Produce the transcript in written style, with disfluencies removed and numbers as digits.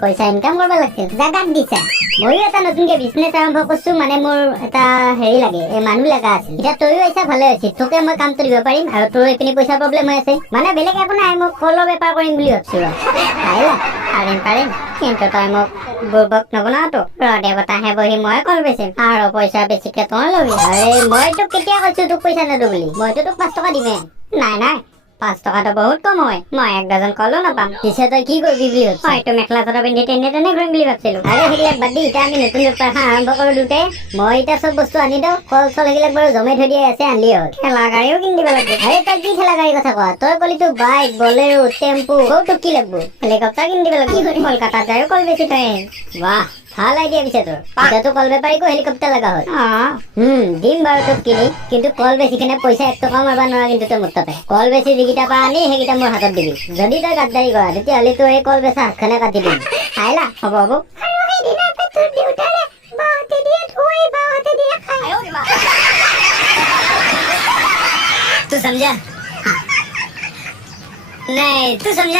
পইচা ইনকাম কৰিব লাগিছিল জাগাত দিছা ময়ো এটা নতুনকে বিজনেছ আৰম্ভ কৰিছো মানে মোৰ এটা হেৰি লাগে এই মানুহ লগা আছিল এতিয়া তয়ো আহিছা ভালে হৈছে তোকে মই কামটো দিব পাৰিম আৰু তোৰ এইপিনে পইচা প্ৰব্লেম হৈ আছে মানে বেলেগ একো নাই মই কলৰ বেপাৰ কৰিম বুলি ভাবছো আহিলা পাৰিম কিন্তু তই মোক বুৰ্বক নবনাওতো দেৱতাহে বহি মই কল বেচিম আৰু পইচা বেছিকে তই ল'বি আৰে মই তোক কেতিয়া কৈছো তোক পইচা নেদো বুলি মইতো তোক 5 টকা দিমে নাই 5 টকাটো বহুত কম হয় মই 1 ডজন কলো নাপাম পিছে তই কি কৰিবি বুলি ভাবছ হয়তো মেখেলা চাদৰ পিন্ধি তেনে ঘূৰিম বুলি ভাবছিলো আৰে সেইবিলাক বাদ দি এতিয়া আমি নতুন বেপাৰখন আৰম্ভ কৰো দুটে মই এতিয়া চব বস্তু আনি দিওঁ কল চল সেইবিলাক বাৰু জমাই থৈ দিয়া আছে আনলি হ'ল ঠেলা গাড়ীও কিনি দিব লাগিব আৰে তই কি ঠেলা গাড়ীৰ কথা কোৱা তই কলিতো বাইক বলেৰো টেম্পু তোক কি লাগিব হেলিকপ্টাৰ কিনি দিব লাগিব কলকাতাত যায়ো কল বেছি থৈ বাহ ভাল আইডিয়া পিছে তোৰ এতিয়াতো কল বেপাৰীকো হেলিকপ্টাৰ লগা হ'ল দিম বাৰু তোক কিনি কিন্তু কল বেছি কিনে পইচা 1 টকাও মাৰিব নোৱাৰা কিন্তু তই মোৰ তাতে কল বেছি যিকেইটা পা আনি সেইকেইটা মোৰ হাতত দিবি যদি তই গাদ্দাৰি কৰা তেতিয়াহ'লে তোৰ এই কল বেচা হাতখনে কাটি দিম আহিলা হ'ব तू समझा नहीं तू समझा